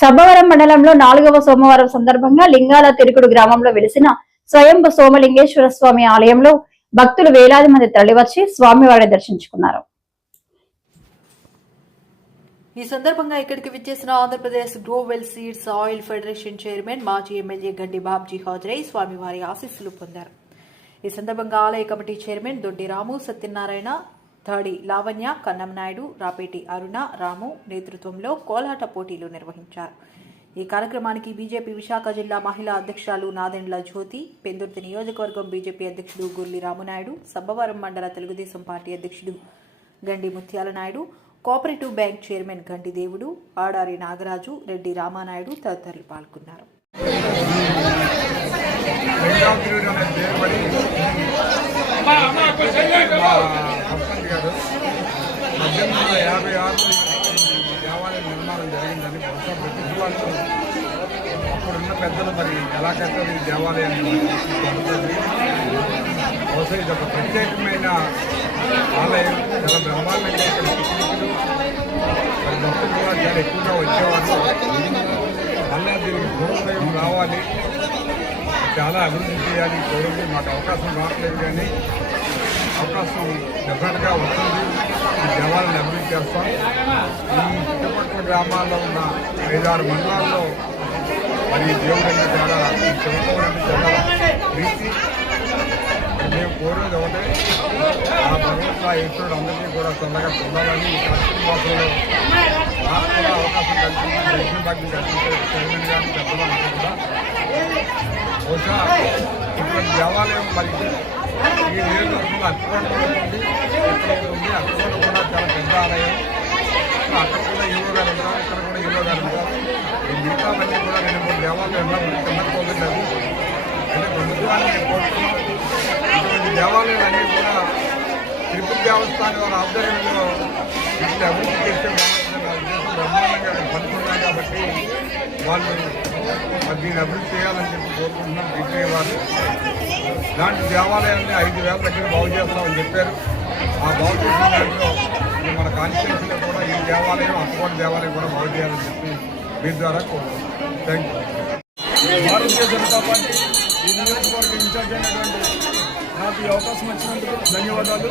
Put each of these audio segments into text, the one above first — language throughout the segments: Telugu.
సబ్బవరం మండలంలో నాలుగవ సోమవారం సందర్భంగా లింగాల తిరుకుడు గ్రామంలో వెలిసిన స్వయంభు సోమలింగేశ్వర స్వామి ఆలయంలో భక్తులు వేలాది మంది తరలివచ్చి స్వామివారిని దర్శించుకున్నారు. ఈ సందర్భంగా ఇక్కడికి విచ్చేసిన ఆంధ్రప్రదేశ్ గ్రోవెల్ సీడ్స్ ఆయిల్ ఫెడరేషన్ చైర్మన్ మాజీ ఎమ్మెల్యే గడ్డి బాబ్జీ హాజరై స్వామివారి ఆశీస్సులు పొందారు. ఈ సందర్భంగా ఆలయ కమిటీ చైర్మన్ దొడ్డి రాము సత్యనారాయణ థాడి లావణ్య కన్నం నాయుడు రాపేటి అరుణ రాము నేతృత్వంలో కోలాట పోటీలు నిర్వహించారు. ఈ కార్యక్రమానికి బీజేపీ విశాఖ జిల్లా మహిళా అధ్యక్షురాలు నాదెండ్ల జ్యోతి పెందుర్తి నియోజకవర్గం బీజేపీ అధ్యక్షుడు గుర్లి రామునాయుడు సబ్బవరం మండల తెలుగుదేశం పార్టీ అధ్యక్షుడు Gandi Mutyala Naidu cooperative bank chairman Gandi Devudu Adari Nagaraju Reddy Ramanaidu తదితరులు పాల్గొన్నారు అనేది వేరుపడి మా సర్పంచ్ గారు పద్దెనిమిది వందల యాభై ఆరు దేవాలయం నిర్మాణం జరిగిందని బహుశా బ్రిటిష్ అప్పుడున్న పెద్దలు మరి ఎలా కట్టారు ఈ దేవాలయాన్ని బహుశా ఇది ఒక ప్రత్యేకమైన ఆలయం. చాలా బ్రహ్మాండంగా మరి భక్తులు కూడా చాలా ఎక్కువగా వచ్చేవారు. మళ్ళా దీనికి పూర్వోదయం రావాలి. చాలా అభివృద్ధి చేయాలి. చూడండి మాకు అవకాశం రావట్లేదు కానీ అవకాశం డెఫినెట్గా వస్తుంది. ఈ దేవాలను అభివృద్ధి చేస్తాం ఈ చుట్టుపక్కల గ్రామాల్లో ఉన్న ఐదారు మండలాల్లో మరి ఈ చాలా ఈ చాలా ప్రీతి. మేము కోరేది ఒకటే ఆ భగవంతుడు ఆ ఈశ్వరుడు అందరినీ కూడా తొందరగా పొందాలని ఈ కార్తీక అవకాశం కల్పించి చైర్మన్ గారిని పెద్దలు కూడా బహుశా ఇటువంటి దేవాలయం మరి ఈ నియోజకవర్గంలో అక్కకుండా ఉంది ఇక్కడ ఉంది అక్కడ కూడా చాలా పెద్ద ఆలయం అక్కడ కూడా హీరో గారు ఉంటారు ఇక్కడ కూడా హీరో గారు ఉంటారు ఈ మిగతావన్నీ కూడా రెండు మూడు దేవాలయం కనుక్కోగలేదు అంటే ప్రభుత్వాన్ని నేను కోరుతున్నాను ఇటువంటి దేవాలయాలు అన్నీ కూడా విద్యావస్థానం ఆధ్వర్యంలో వీటిని అభివృద్ధి చేసే బ్రహ్మాండంగా నేను కాబట్టి వాళ్ళు దీన్ని అభివృద్ధి చేయాలని చెప్పి కోరుకుంటున్నాం డిగ్రీ వారు దాంట్లో దేవాలయాన్ని ఐదు వేల దగ్గర బాగు చేస్తామని చెప్పారు. ఆ బాగు చేసిన దాంట్లో మన కాన్స్టిట్యూన్సీలో కూడా ఈ దేవాలయం అక్కడి దేవాలయం కూడా బాగు చేయాలని చెప్పి మీ ద్వారా కోరుకుంటున్నాం. Thank you Bharatiya Janata Party ఈ నియోజకవర్గ ఇన్ఛార్జ్ అయినటువంటి నాకు ఈ అవకాశం వచ్చినందుకు ధన్యవాదాలు.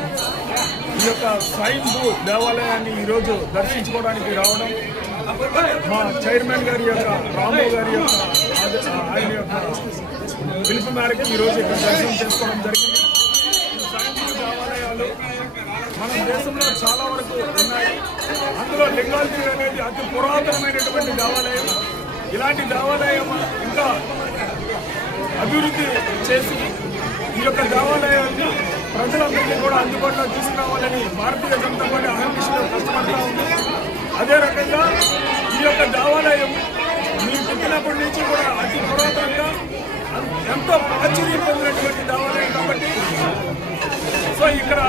ఈ యొక్క సైన్బు దేవాలయాన్ని ఈరోజు దర్శించుకోవడానికి రావడం మా చైర్మన్ గారి యొక్క రాము గారి యొక్క ఆయన యొక్క పిలుపు మేరకు ఈరోజు ఇక్కడ దర్శనం చేసుకోవడం జరిగింది. దేవాలయాలు మన దేశంలో చాలా వరకు ఉన్నాయి. అందులో లింగాలజీ అనేది అతి పురాతనమైనటువంటి దేవాలయం. ఇలాంటి దేవాలయం ఇంకా అభివృద్ధి చేసి ఈ యొక్క దేవాలయాన్ని ప్రజలందరికీ కూడా అందుబాటులో తీసుకురావాలని భారతీయ జనతా పార్టీ అహర్నిశలో కష్టపడుతూ ఉంది. అదే రకంగా ఈ యొక్క దేవాలయం మీ పుట్టినప్పటి నుంచి కూడా అతి పురాతనంగా ఎంతో ప్రాచుర్యం పొందినటువంటి దేవాలయం కాబట్టి సో ఇక్కడ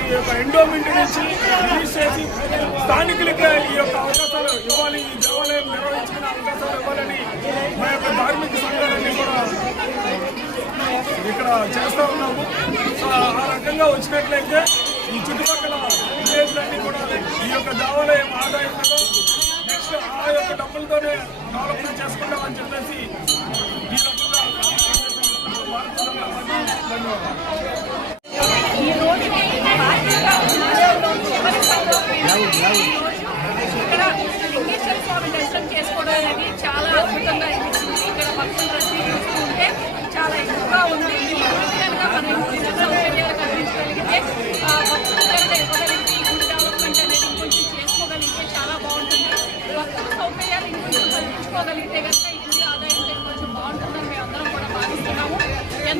ఈ యొక్క ఎండోమెంట్ నుంచి రిలీజ్ చేసి స్థానికులకే ఈ యొక్క అవకాశాలు ఇవ్వాలి ఈ దేవాలయం నిర్వహించుకునే అవకాశాలు ఇవ్వాలని మా యొక్క ధార్మిక సంఘాలన్నీ కూడా ఇక్కడ చేస్తూ ఉన్నాము. సో ఆ రకంగా వచ్చినట్లయితే ఈ చుట్టుపక్కల విలేజ్లన్నీ కూడా ఈ యొక్క దేవాలయం ఆదాయంలో నెక్స్ట్ ఆ యొక్క డబ్బులతోనే డెవలప్మెంట్ చేసుకుంటామని చెప్పేసి ఈ రకంగా ధన్యవాదాలు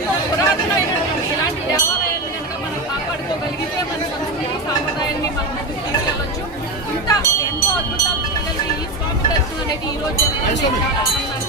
ఎంతో ఇలాంటి దేవాలయాన్ని కనుక మనం కాపాడుకోగలిగితే మన సంస్కృతి సాంప్రదాయాన్ని మనం ముందుకు ఎంతో అద్భుతాలు ఈ స్వామి దర్శనం అనేది ఈ రోజు చాలా